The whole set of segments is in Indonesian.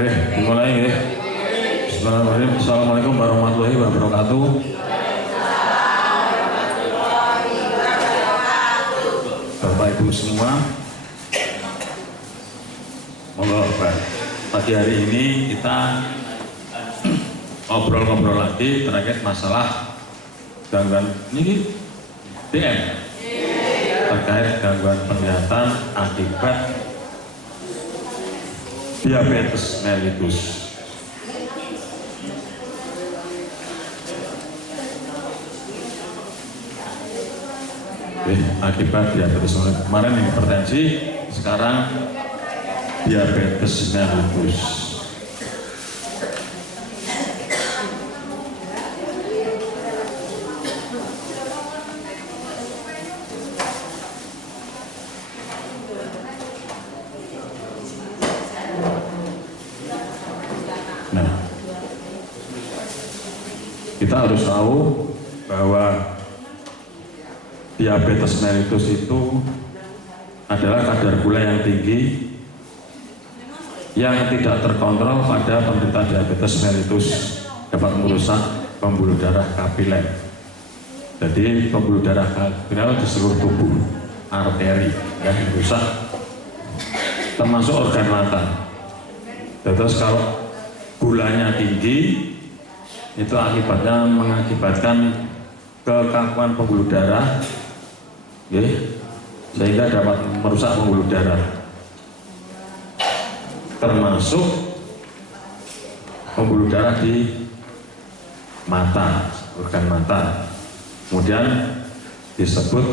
Oke, dimulai ya. Bismillahirrahmanirrahim. Assalamualaikum warahmatullahi wabarakatuh. Bapak Ibu semua, monggo pagi hari ini kita ngobrol-ngobrol lagi terkait masalah gangguan ini DM terkait gangguan penglihatan akibat diabetes mellitus. Akibat diabetes mellitus, kemarin hipertensi, sekarang diabetes mellitus. Nah, kita harus tahu bahwa diabetes mellitus itu adalah kadar gula yang tinggi yang tidak terkontrol pada penderita diabetes mellitus dapat merusak pembuluh darah kapiler. Jadi pembuluh darah kapiler di seluruh tubuh, arteri yang rusak, termasuk organ mata. Terus kalau gulanya tinggi, itu akibatnya mengakibatkan kekakuan pembuluh darah, sehingga dapat merusak pembuluh darah, termasuk pembuluh darah di mata, organ mata. Kemudian disebut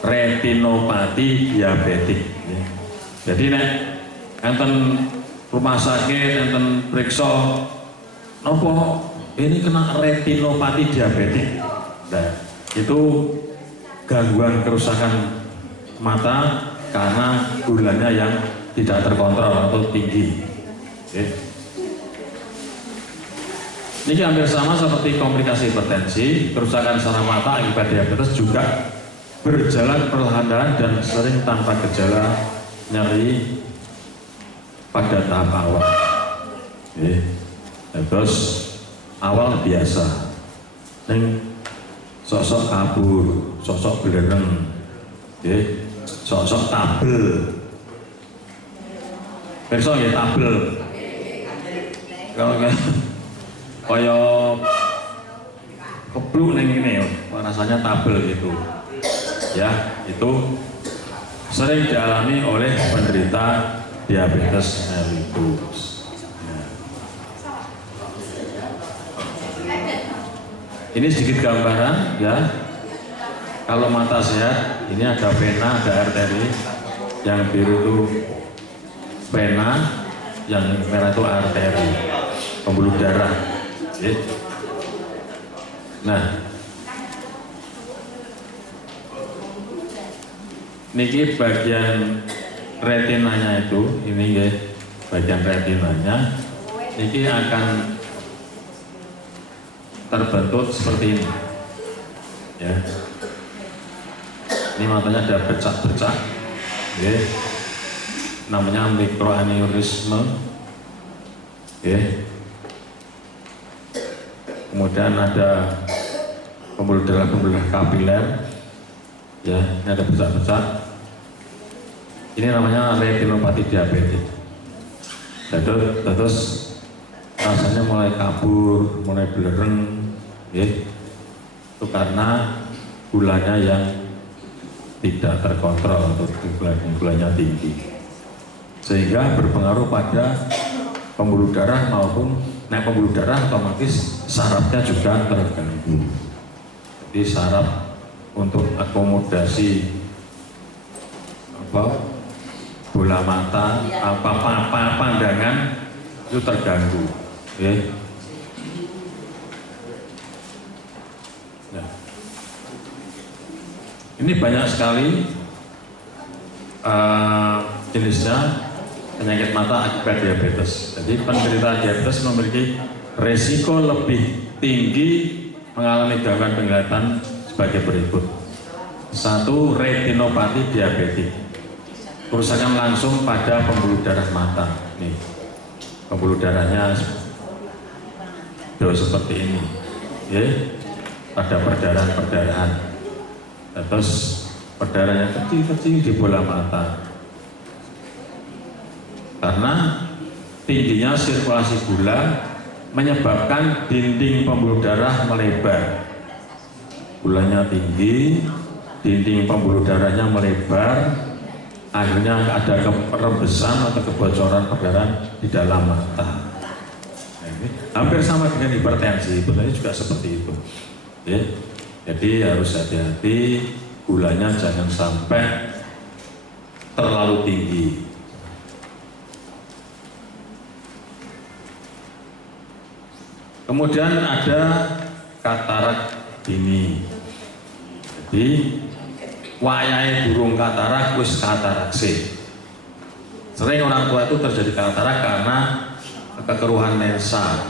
retinopati diabetik. Jadi enten rumah sakit, enten periksa, nopo ini kena retinopati diabetik. Nah, itu gangguan kerusakan mata karena gulanya yang tidak terkontrol atau tinggi. Ini hampir sama seperti komplikasi hipertensi. Kerusakan saraf mata akibat diabetes juga berjalan perlahan dan sering tanpa gejala nyeri pada tahap awal. Terus awal biasa, sosok kabur, sosok belereng, sosok tabel. Perso ya tabel. Kalau kaya kebluk neng ini, rasanya tabel gitu. Ya, itu sering dialami oleh penderita diabetes mellitus. Ini sedikit gambaran ya. Kalau mata sehat, ini ada vena, ada arteri. Yang biru itu vena, yang merah itu arteri, pembuluh darah. Nah, niki bagian retinanya itu, ini ya, bagian retinanya, niki akan terbentuk seperti ini, ya. Ini matanya ada bercak-bercak, ya. Namanya mikroaneurisme, ya. Kemudian ada pembuluh darah kapiler, ya. Ini ada bercak-bercak. Ini namanya retinopati diabetik. Terus rasanya mulai kabur, mulai belereng, ya. Itu karena gulanya yang tidak terkontrol atau gulanya tinggi, sehingga berpengaruh pada pembuluh darah maupun pembuluh darah otomatis sarafnya juga terganggu. Jadi saraf untuk akomodasi bola mata, pandangan itu terganggu. Nah, ini banyak sekali jenisnya penyakit mata akibat diabetes. Jadi penderita diabetes memiliki resiko lebih tinggi mengalami gangguan penglihatan sebagai berikut. 1. Retinopati diabetik. kerusakan langsung pada pembuluh darah mata. Nih, pembuluh darahnya seperti ini, ya, pada perdarahan, terus perdarahannya kecil-kecil di bola mata. Karena tingginya sirkulasi gula menyebabkan dinding pembuluh darah melebar. Gulanya tinggi, dinding pembuluh darahnya melebar, akhirnya ada rembesan atau kebocoran perdarahan di dalam mata. Nah, ini hampir sama dengan hipertensi, sebenarnya juga seperti itu. Ya. Jadi harus hati-hati, gulanya jangan sampai terlalu tinggi. Kemudian ada katarak dini. Jadi wayahe burung katarak wis katarakse. Sering orang tua itu terjadi katarak karena kekeruhan lensa,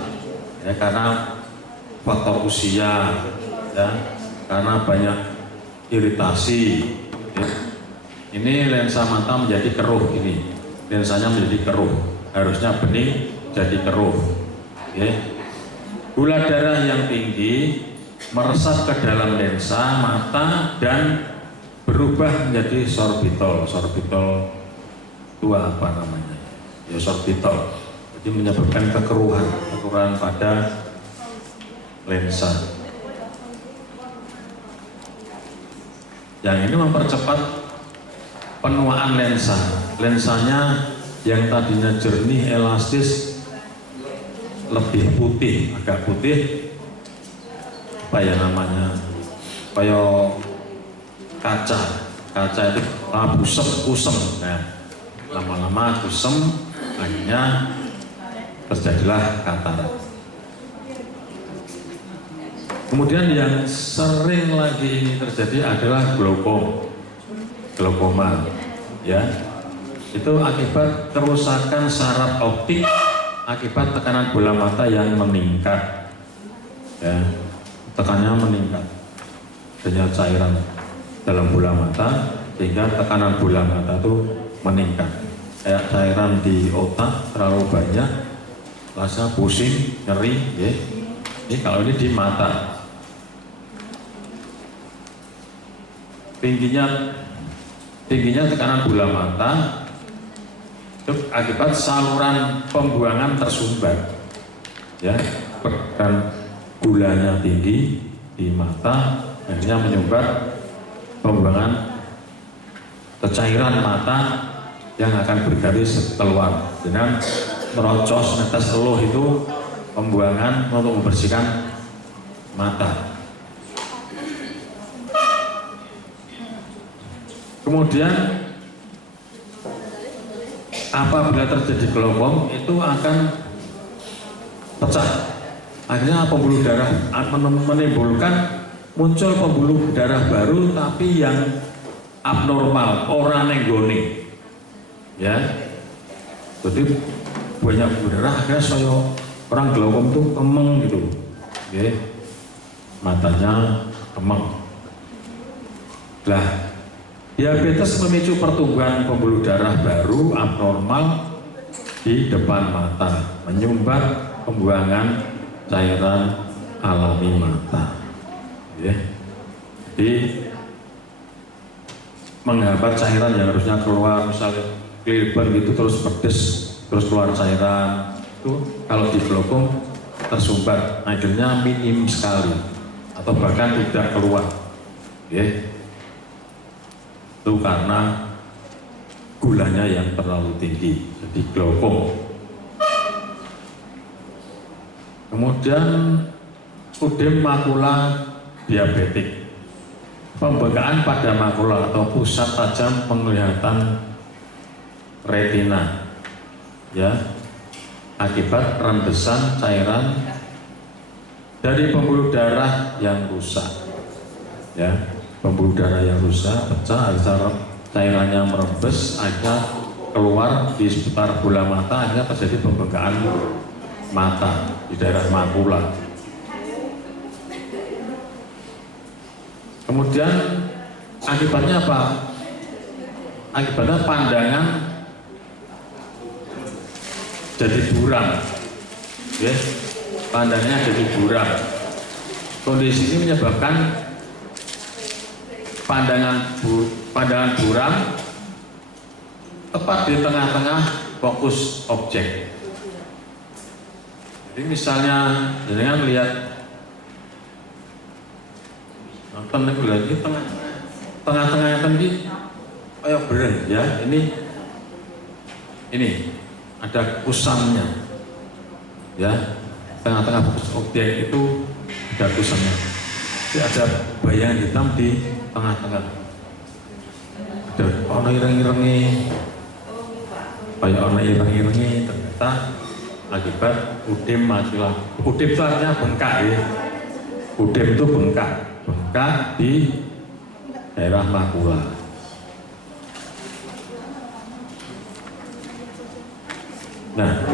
ya, karena faktor usia, ya, karena banyak iritasi. Ya. Ini lensa mata menjadi keruh, ini lensanya menjadi keruh, harusnya bening jadi keruh. Ya. Gula darah yang tinggi meresap ke dalam lensa mata dan berubah menjadi sorbitol. Sorbitol itu apa namanya? Ya, sorbitol. Jadi menyebabkan kekeruhan pada lensa. Yang ini mempercepat penuaan lensa. Lensanya yang tadinya jernih, elastis, lebih putih, agak putih, apa ya namanya, kayak kaca itu kusem. Nah, lama-lama kusem, akhirnya terjadilah katarak. Kemudian yang sering lagi ini terjadi adalah glaukoma, ya, itu akibat kerusakan saraf optik akibat tekanan bola mata yang meningkat, ya. Tekanannya meningkat, adanya cairan dalam bola mata sehingga tekanan bola mata itu meningkat. Kayak cairan di otak terlalu banyak, rasa pusing, nyeri, ya. Ini kalau ini di mata. Tingginya tekanan bola mata itu akibat saluran pembuangan tersumbat, ya, dan gulanya tinggi di mata, akhirnya menyumbat pembuangan cairan mata yang akan bergaris keluar dengan merocos netes eluh itu pembuangan untuk membersihkan mata. Kemudian apabila terjadi glaukom itu akan pecah. Akhirnya pembuluh darah menimbulkan muncul pembuluh darah baru tapi yang abnormal, ora nenggone. Ya. Jadi banyak pembuluh darah akhirnya saya orang glaukom tuh kemeng gitu. Ya. Matanya kemeng. Lah, diabetes memicu pertumbuhan pembuluh darah baru abnormal di depan mata, menyumbat pembuangan cairan alami mata, ya. Jadi menghambat cairan yang harusnya keluar, misalnya keliban gitu terus pedes, terus keluar cairan, itu kalau di glaukom tersumbat, akhirnya minim sekali atau bahkan tidak keluar, ya. Itu karena gulanya yang terlalu tinggi, jadi glaukom. Kemudian udem makula diabetik, pembekaan pada makula atau pusat tajam penglihatan retina, ya, akibat rembesan cairan dari pembuluh darah yang rusak, ya, pembuluh darah yang rusak pecah, cairannya merembes, akhirnya keluar di sekitar bola mata, akhirnya terjadi pembekaan mata di daerah makula. Kemudian akibatnya apa? akibatnya pandangan jadi buram, ya. Pandangannya jadi buram. Kondisi ini menyebabkan pandangan buram tepat di tengah-tengah fokus objek. Jadi misalnya jenengan lihat nonton lagi tengah-tengahnya tadi kayak beren ya, ini ada kusamnya ya, tengah-tengah fokus objek itu ada kusamnya. Jadi ada bayangan hitam di tengah-tengah, ada warna ireng-irengi, kayak warna ireng-irengi, ternyata akibat udem maculah. Udem itu artinya bengkak ya. Udem itu bengkak di daerah makula. Nah,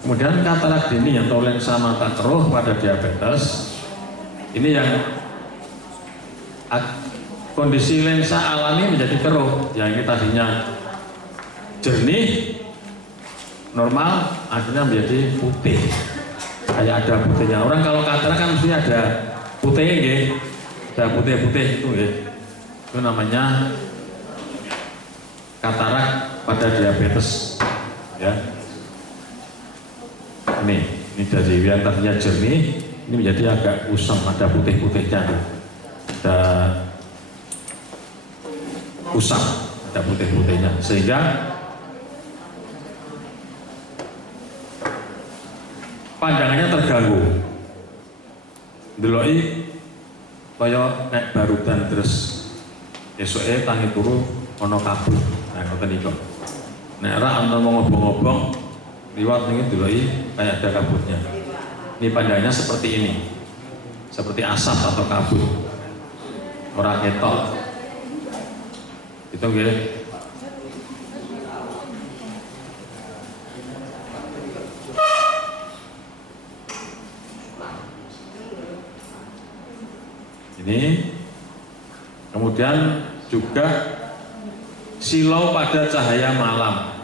kemudian katarak dini atau lensa mata keruh pada diabetes ini yang kondisi lensa alami menjadi keruh, yang ini tadinya jernih normal akhirnya menjadi putih, kayak ada putihnya. Orang kalau katarak kan mesti ada putihnya, ya. Ada putih-putih itu, ya. Itu namanya katarak pada diabetes, ya. Ini dari yang tadinya jernih ini menjadi agak kusam, ada putih-putihnya, ada kusam, ada putih-putihnya, sehingga pandangannya terganggu. Deloi kaya nek barudan terus esoke tangi turu ana kabut. Nah, ngoten niku. Nek ora ana ngobong-ngobong liwat ning deloi kayak ada kabutnya. Ini pandangannya seperti ini. Seperti asap atau kabut. Ora ketok. Itu nggih. Ini kemudian juga silau pada cahaya malam.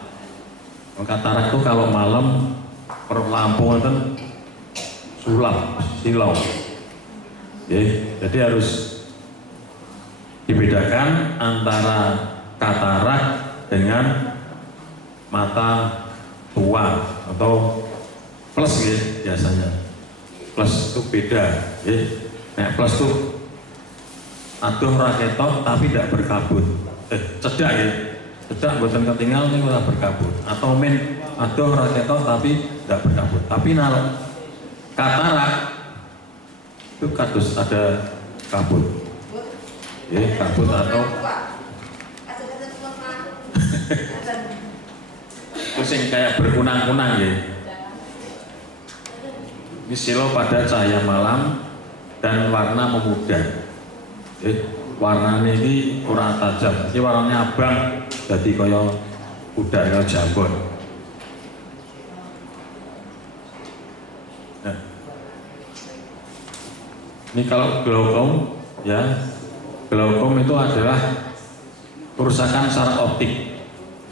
Katarak itu kalau malam per lampu itu sulap, silau. Jadi harus dibedakan antara katarak dengan mata tua atau plus, ya, biasanya. Plus itu beda, ya. Nah, plus itu aduh raketok tapi tidak berkabut, cedak, ya, cedak buatan ketinggal ini malah berkabut, atau aduh raketok tapi tidak berkabut. Tapi kalau katarak itu kados ada kabut, ya, kabut atau itu sing kayak berkunang-kunang, ya. Ini silau pada cahaya malam dan warna memudar. Warnanya ini kurang tajam, ini warnanya abang, jadi kaya udar, kaya jambon. Nah, ini kalau glaukom, ya, glaukom itu adalah kerusakan saraf optik.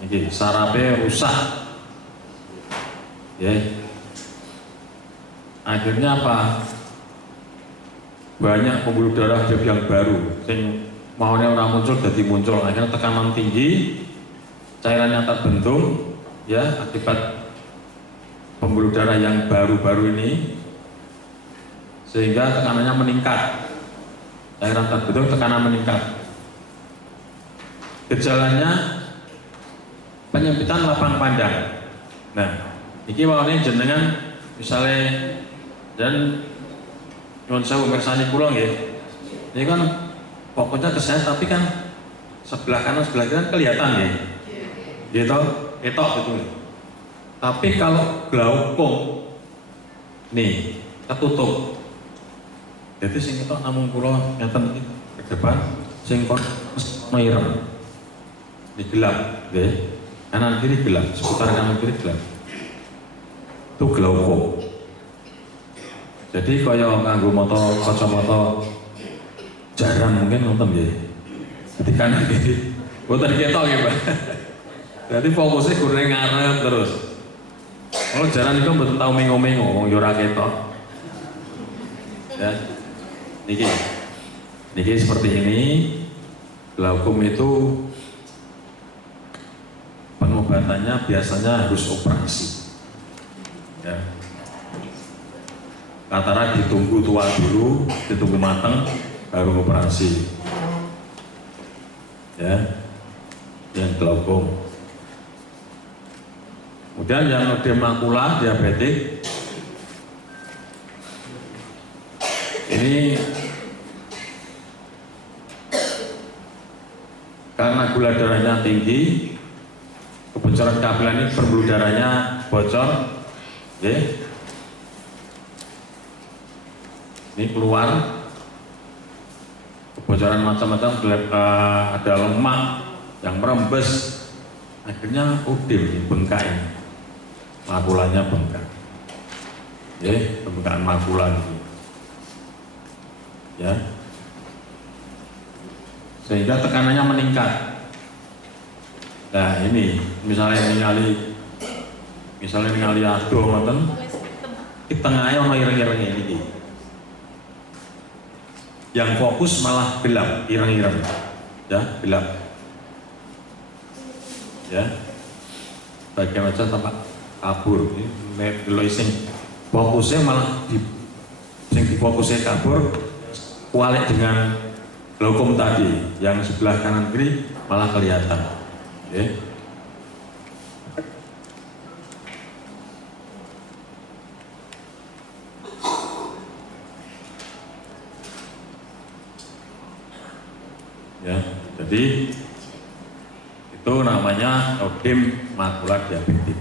Ini sarafnya rusak, ya. Akhirnya apa? Banyak pembuluh darah yang baru, yang maunya orang muncul jadi muncul, akhirnya tekanan tinggi, cairannya terbentuk, ya, akibat pembuluh darah yang baru-baru ini, sehingga tekanannya meningkat, cairan terbentuk, tekanan meningkat. Gejalanya penyempitan lapang pandang. Nah, ini warnanya jenengan misalnya dan non saya memersani pulang, ya. Ini kan pokoknya kesehatan, tapi kan sebelah kanan sebelah kiri kan kelihatan, ya. Gitu, ketok gitu. Tapi kalau glaukom nih ketutup. Jadi sing ketok namung kula ngeten iki ke depan, sing kon ireng. Di gelap, nggih. Kanan kiri gelap, seputar kanan kiri gelap. Itu glaukom. Jadi kaya nganggo kacamata jarang mungkin nonton, ya. Di kanan kiri. Boten ketok ya, Pak. Berarti fokusnya kurang ngarep terus. Kalau jalan itu betul tahu mengo-mengo, wong yo ora ketok. Ya. Niki seperti ini. Glaukom itu pengobatannya biasanya harus operasi. Ya. Katarak ditunggu tua dulu, ditunggu matang, baru operasi. Ya, yang glaukom. Kemudian yang ödem makula diabetik, ini karena gula darahnya tinggi, kebocoran kapiler ini pembuluh darahnya bocor, ya. Ini keluar kebocoran macam-macam, ada lemak yang merembes, akhirnya ödem, bengkak ini, makulanya bengkak, ya, pembengkakan makula ini, ya. Sehingga tekanannya meningkat. Nah ini misalnya ningali adoh ngoten, di tengahnya ono ireng-ireng ini. Yang fokus malah gelap, ireng-ireng, ya gelap, ya. Bagian aja tampak kabur. Ini sing fokusnya malah sing difokusnya kabur, kualik dengan glaukom tadi, yang sebelah kanan kiri malah kelihatan. Okay. Ya, jadi itu namanya ödem makula diabetik.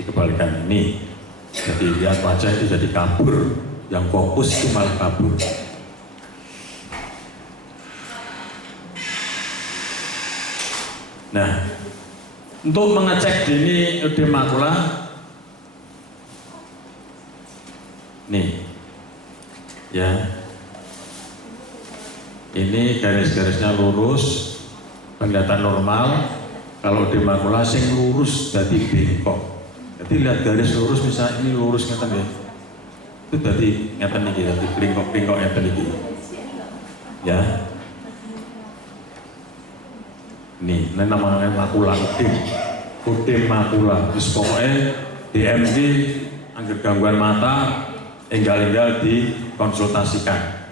Di kebalikan ini, jadi lihat wajah itu jadi kabur, yang fokus itu malah kabur. Nah, untuk mengecek dini ödem makula, nih, ya, ini garis-garisnya lurus, kelihatan normal. Kalau ödem makula sing lurus jadi bengkok. Jadi lihat garis lurus, misalnya ini lurus ngeten ya, itu jadi ngeten nih, jadi bengkok-bengkok ngeten nih, ya. Ini namanya makula ödem makula. Terus pokoknya DMG angger gangguan mata, enggal-enggal dikonsultasikan.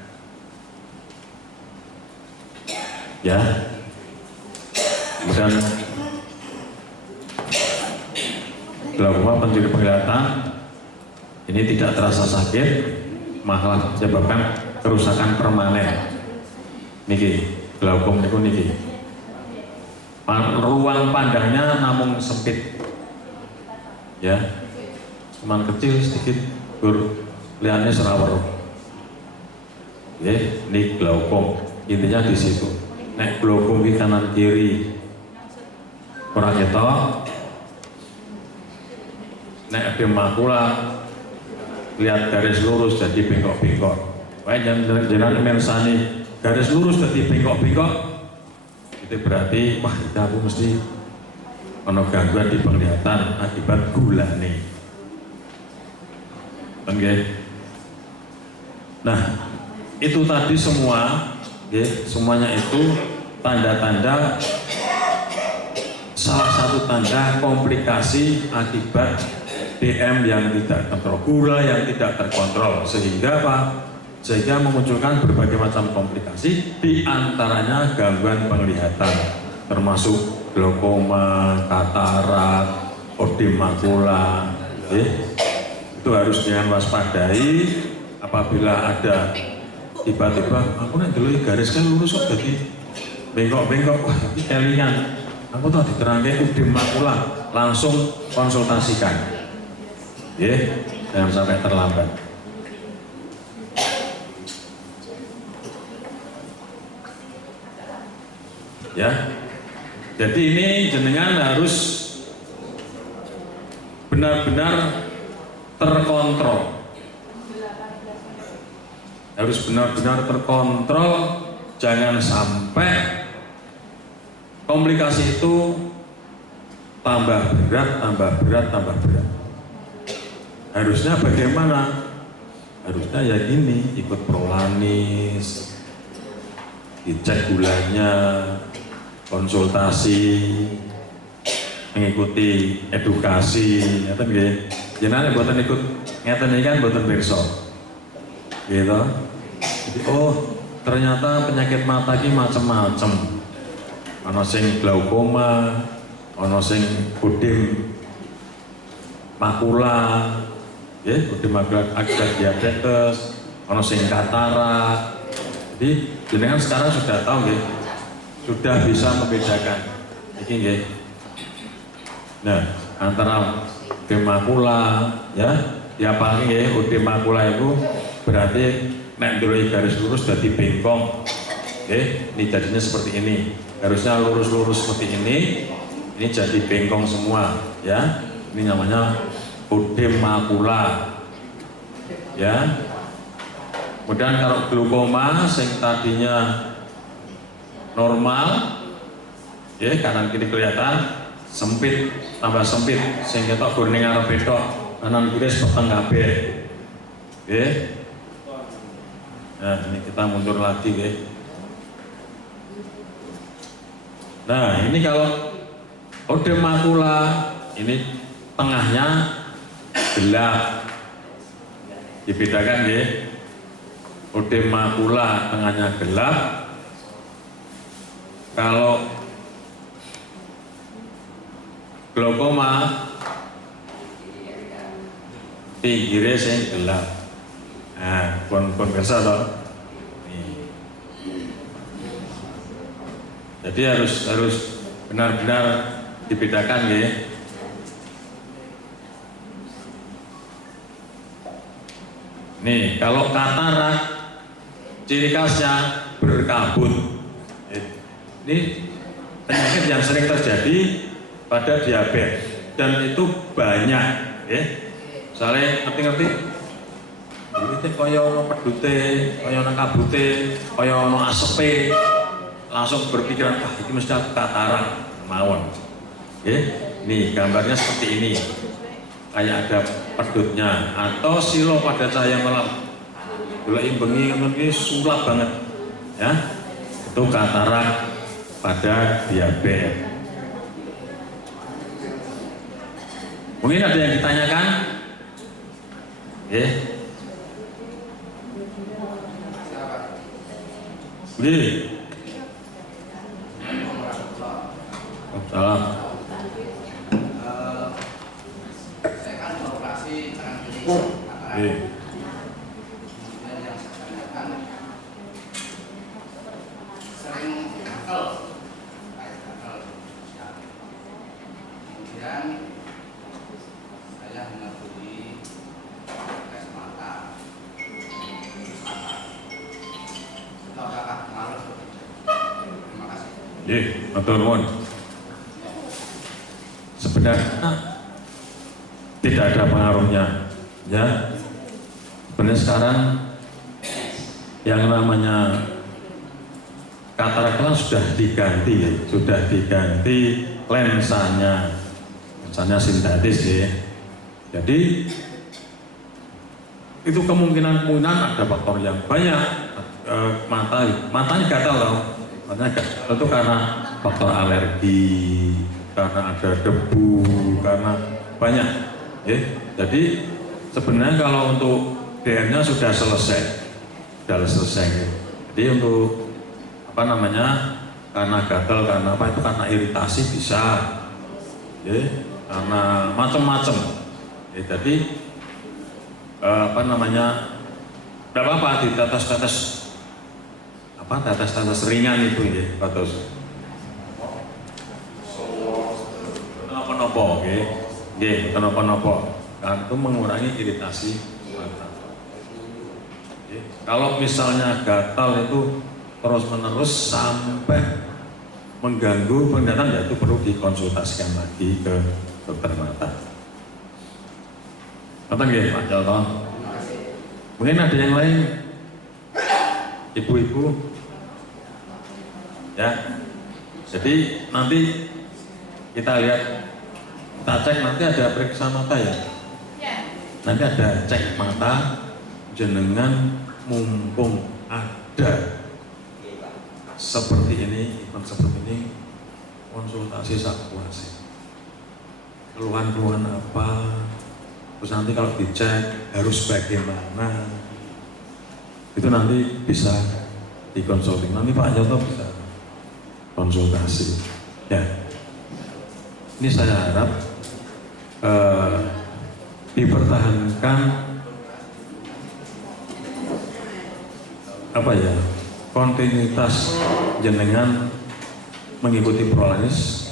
Ya. Kemudian glaukoma pencuri penglihatan ini tidak terasa sakit, malah menyebabkan kerusakan permanen. Niki glaukom niku niki. Ruang pandangnya namun sempit, ya, cuman kecil sedikit, lihatnya serawer, ya, ini glaukom, intinya di situ. Nek glaukom di kanan kiri kurang ketok, nek ödem makula lihat garis lurus jadi bengkok-bengkok. Wah, jangan mersani garis lurus jadi bengkok-bengkok. Itu berarti wah aku mesti ono gangguan di penglihatan akibat gula nih. Oke. Nah, itu tadi semua, semuanya itu tanda-tanda, salah satu tanda komplikasi akibat DM yang tidak terkontrol, gula yang tidak terkontrol, sehingga apa? Sehingga memunculkan berbagai macam komplikasi, diantaranya gangguan penglihatan, termasuk glaukoma, katarak, ödem makula. Itu harus dengan waspadai. Apabila ada tiba-tiba, aku nek dulu garis kan lurus kok jadi bengkok-bengkok, wah ini kelingan, aku tahu diterangkan ödem makula, langsung konsultasikan. Jangan sampai terlambat. Ya, jadi ini jenengan harus benar-benar terkontrol, harus benar-benar terkontrol, jangan sampai komplikasi itu tambah berat, tambah berat, tambah berat. Harusnya bagaimana? Harusnya ya gini, ikut prolanis, dicek gulanya, konsultasi, mengikuti edukasi, ngeten nggih. Jenengan mboten ikut ngeten iki kan mboten pirsa. Gitu. Jadi oh, ternyata penyakit mata iki macam-macam. Ana sing glaukoma, ana sing koding makula, ya, koding makula akibat diabetes, ana sing katarak. Jadi jenengan sekarang sudah tahu nggih, sudah bisa membedakan. Iki nggih. Nah, antara koding makula, ya paling nggih, koding makula itu berarti nek nduwe garis lurus dadi bengkong. Oke, ini jadinya seperti ini. Harusnya lurus-lurus seperti ini jadi bengkong semua, ya. Ini namanya kodem makula, ya. Kemudian kalau glaukoma, yang tadinya normal, ya kanan kiri kelihatan, sempit tambah sempit, sehingga tak goreng arah bedok, kanan kiri sepeteng kabeh, ya. Nah ini kita mundur lagi, ya. Nah ini kalau kodem makula ini tengahnya gelap, dibedakan ya. Kodem makula tengahnya gelap. Kalau glaukoma pinggirnya sing gelap. Nah, pun kersa toh. Jadi harus benar-benar dibedakan ya. Nih, kalau katarak ciri khasnya berkabut. Ini penyakit yang sering terjadi pada diabetes dan itu banyak ya. Misalnya ngerti-ngerti ini kaya ono pedute, kaya ono kabute, kaya ono asepe, langsung berpikiran, ah ini mesti aku katarak mawon. Nih gambarnya seperti ini, kayak ada pedutnya atau silo pada cahaya malam. Gula imbengi ini sulap banget, ya. Itu katarak pada diabetes. Mungkin ada yang ditanyakan, Salam. Saya kan operasi tangan kiri. Kemudian yang saya tanyakan sering gatal, kemudian saya mengetahui tes mata, itu apakah pengaruh? Terima kasih. Matur nuwun. Sebenarnya tidak ada pengaruhnya, ya. Sebenarnya sekarang yang namanya katarak sudah diganti lensanya sintetis ya. Jadi itu kemungkinan ada faktor yang banyak. Matanya gatal loh, matanya gatal itu karena faktor alergi, karena ada debu, karena banyak. Jadi sebenarnya kalau untuk DR-nya sudah selesai. Jadi untuk karena gatal, karena apa itu karena iritasi bisa, karena macam-macam. Jadi tidak apa-apa di tetes ringan itu ya, bagus. Kenapa-napa, kenapa-napa, kan itu mengurangi iritasi mata. Kalau misalnya gatal itu terus-menerus sampai mengganggu penglihatan, ya itu perlu dikonsultasikan lagi ke dokter mata. Ngerti nggih Pak Jalto? Mungkin ada yang lain, ibu-ibu, ya Jadi nanti kita lihat, kita cek nanti ada periksa mata ya. Nanti ada cek mata jenengan mumpung ada seperti ini, seperti ini, konsultasi sakuasi. Keluhan-keluhan apa? Terus nanti kalau dicek harus bagaimana? Itu nanti bisa dikonsulting. Nanti Pak Yoto bisa konsultasi. Ya, ini saya harap dipertahankan apa ya, kontinuitas jenengan mengikuti prolanis,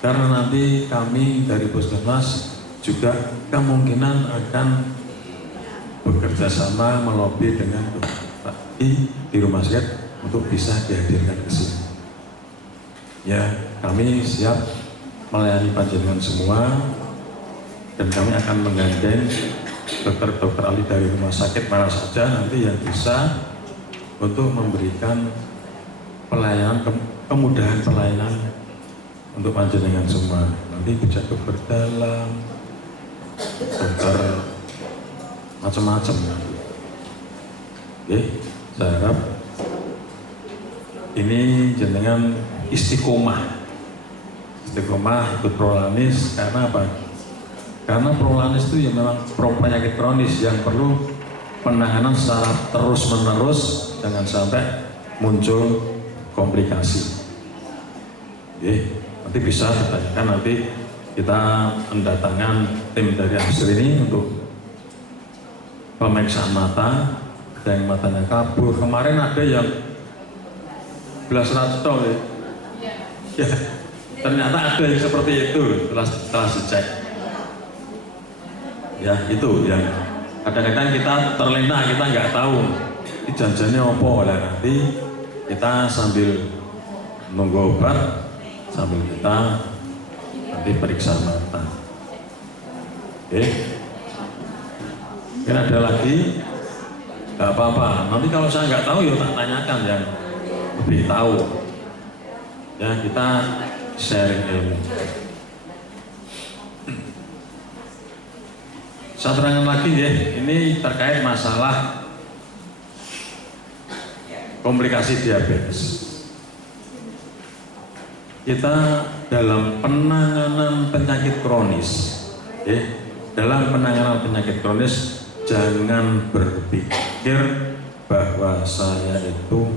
karena nanti kami dari Puskesmas juga kemungkinan akan bekerja sama melobi dengan di rumah sakit untuk bisa dihadirkan ke sini. Ya, kami siap melayani panjenengan semua, dan kami akan menggandeng dokter-dokter ahli dari rumah sakit mana saja nanti yang bisa untuk memberikan pelayanan, kemudahan pelayanan untuk panjenengan semua. Nanti bisa dokter dalam, dokter macam-macam. Oke, saya harap ini jenengan istiqomah ikut prolanis. Karena apa? Karena prolanis itu ya memang penyakit kronis yang perlu penanganan secara terus-menerus, jangan sampai muncul komplikasi. Oke, nanti bisa ditanyakan, nanti kita mendatangkan tim dari Absir ini untuk pemeriksaan mata. Ada yang matanya kabur, kemarin ada yang belas ratol ya. Ya, ternyata ada yang seperti itu setelah dicek. Ya, itu yang kadang-kadang kita terlena, kita nggak tahu ini janjinya apa. Lah nanti kita sambil nunggu obat, sambil kita nanti periksa mata. Oke, mungkin ada lagi? Nggak apa-apa, nanti kalau saya nggak tahu ya tak tanyakan yang lebih tahu. Ya, kita sharing ilmu. Saya terangkan lagi ya, ini terkait masalah komplikasi diabetes. Kita dalam penanganan penyakit kronis, ya, dalam penanganan penyakit kronis jangan berpikir bahwa saya itu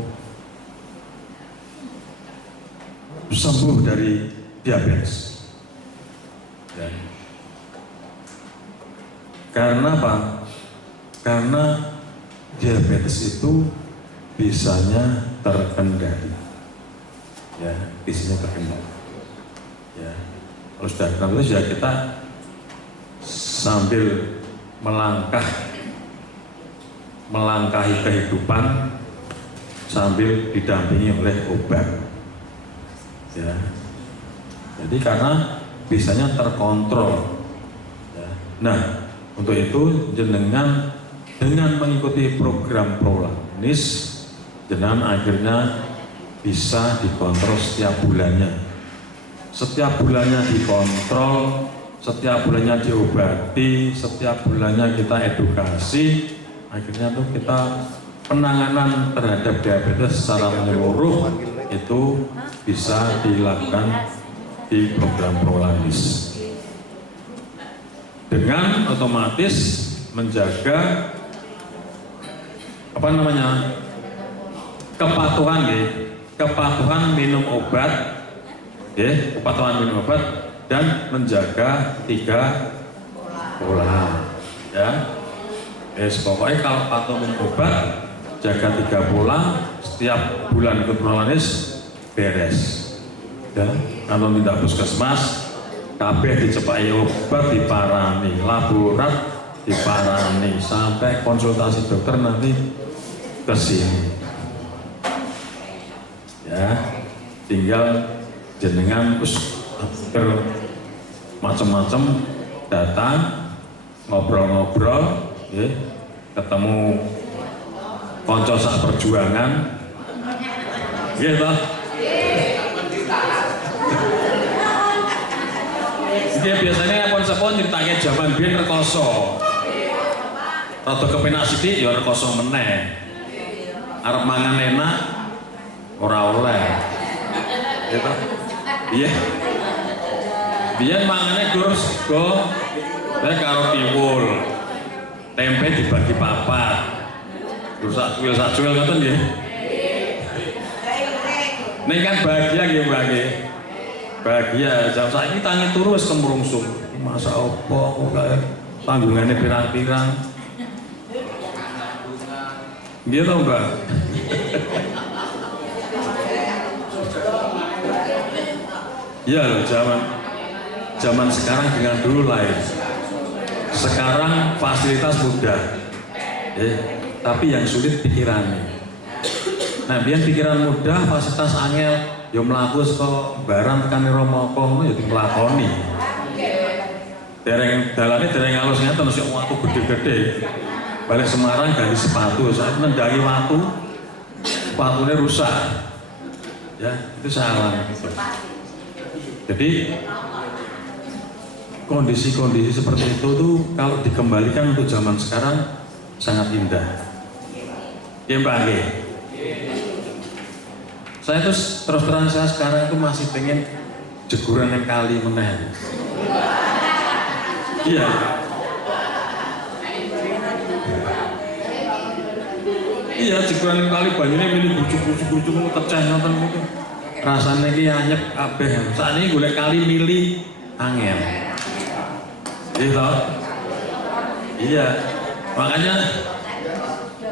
sembuh dari diabetes. Ya. Karena apa? Karena diabetes itu bisanya terkendali. Ya, bisanya terkendali. Ya. Kalau sudah terkendali ya kita sambil melangkahi kehidupan sambil didampingi oleh obat. Ya. Jadi karena bisanya terkontrol. Ya. Nah, untuk itu jenengan dengan mengikuti program prolanis, jenengan akhirnya bisa dikontrol setiap bulannya. Setiap bulannya dikontrol, setiap bulannya diobati, setiap bulannya kita edukasi, akhirnya tuh kita penanganan terhadap diabetes secara menyeluruh itu bisa dilakukan di program prolanis. Dengan otomatis menjaga kepatuhan ya, kepatuhan minum obat ya, kepatuhan minum obat dan menjaga 3 pola ya. Pokoknya kalau patuh minum obat, jaga 3 pola, setiap bulan ikut prolanis beres ya. Kalau tidak puskesmas kabeh dicepai obat diparani, laborat diparani, sampai konsultasi dokter nanti ke sini. Ya, tinggal jenengan macam-macam datang ngobrol-ngobrol, ya, ketemu konco sak perjuangan, gitu. zaman biyen rekoso. Rada kepenak sithik ya rekoso meneh. Arep mangan enak ora oleh. Gitu. Iya. Biyen mangane gur sego karo tiwul. Tempe dibagi papat. Terus sak cuil ngoten nggih. Nek kan bahagia nggih Mbak nggih. Bahagia jam saiki tangi turu wis kemrungsung. Masa apa kok kaya tanggungane pirang-pirang. Nggih to Mbak. Iya loh, zaman sekarang dengan dulu lain. Sekarang fasilitas mudah, tapi yang sulit pikirannya. Nah, biar pikiran mudah, fasilitas angel, yo mlaku saka barang tekan Romoko ngono yo dilakoni. Dalane dereng alus ngeten sik watu gede-gede. Balik Semarang ganti sepatu, saya nendangi watu, sepatunya rusak. Ya, itu salah. Jadi kondisi-kondisi seperti itu tuh kalau dikembalikan untuk zaman sekarang sangat indah. Ya Mbak Age. Saya terus terang saya sekarang itu masih pengen jeguran yang kali meneh. Iya. Iya, jeguran yang kali banyune milih bujuk-bujuk ngono keceh ngoten niku. Rasane iki anyep kabeh. Sakniki golek kali milih angel. Gitu. Iya. Makanya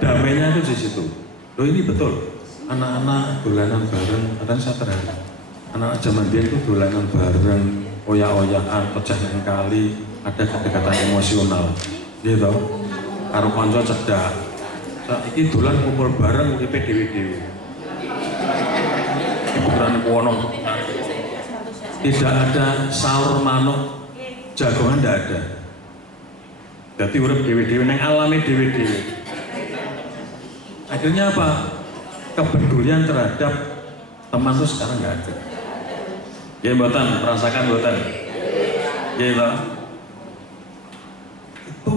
damainya itu di situ. Loh ini betul. Anak-anak dolanan bareng, kadang saya terharu. Anak-anak zaman dia itu dolanan bareng, oyak-oyakan, pecah yang kali, ada kedekatan emosional. Gitu. Karo kanca cedak. Saiki dolan kumpul bareng uripe dhewe-dhewe. Bukan kuono. Tidak ada sahur manuk, jagongan tidak ada. Jadi urip dhewe-dhewe nang alame dhewe-dhewe. Akhirnya apa? Kepedulian terhadap teman itu sekarang nggak ada. Ya mboten, merasakan mboten. Ya itu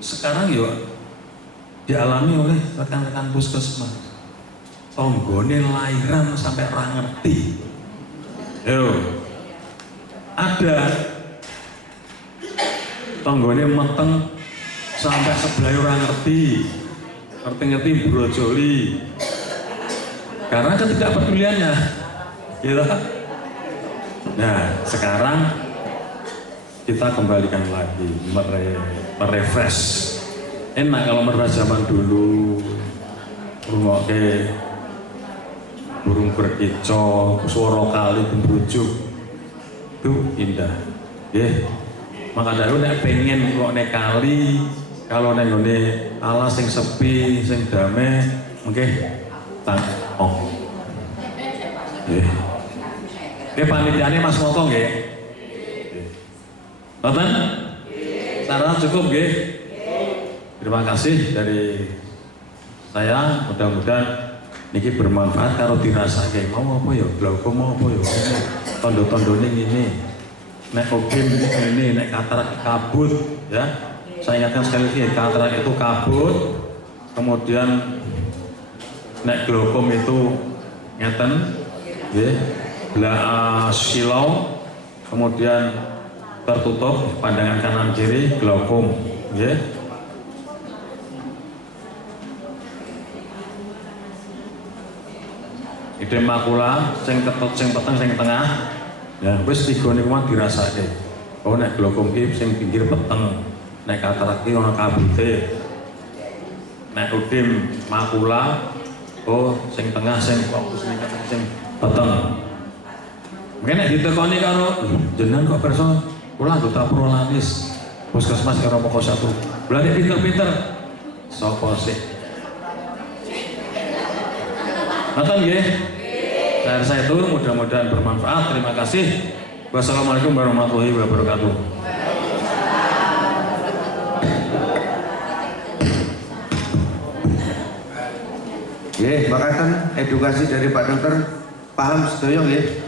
sekarang ya dialami oleh rekan-rekan puskesmas. Tonggone lahiran sampai ra ngerti. Yo. Ada tonggone meteng sampai sebelah ora ngerti. Ngerti-ngerti brojoli. Karena ketidakpeduliannya, gitu. Nah, sekarang kita kembalikan lagi, merefresh. Enak kalau merefresh zaman dulu, rungokke burung berkicau, suara kali gembrujuk, itu indah. Maka dari nek pengen rungokke kali, kalau nek ngene alas sing sepi, sing damai, mungkin oh, panitiane Mas Moko nggih. Bapak, sarana cukup nggih. Terima kasih dari saya. Mudah-mudahan niki bermanfaat kalau dirasake. Mau apa ya? Glaukom mau apa ya? Tondo-tondone ngene. Nek okim ini, nek katarak kabut, ya. Saya ingatkan sekali lagi, katarak itu kabut, kemudian nek glaukom itu ngeten, belah silau, kemudian tertutup pandangan kanan kiri glaukom, ide makula, sing ketut, sing peteng, sing tengah, ya wis tiga niku mah dirasake. Oh nek glaukom iki sing pinggir peteng, nek katarak iki ana kabute, nek udim makula. Oh, sing tengah sing fokus ning sing peteng. Mungkin nek ditekoni karo jenengan kok perso kula anggota Prolanis Puskesmas karo Pokok 1. Berarti pinter-pinter. Sopo sih? Ngoten nggih. Dari saya itu mudah-mudahan bermanfaat. Terima kasih. Wassalamualaikum warahmatullahi wabarakatuh. Makaten edukasi dari Pak Dokter paham sedaya nggih.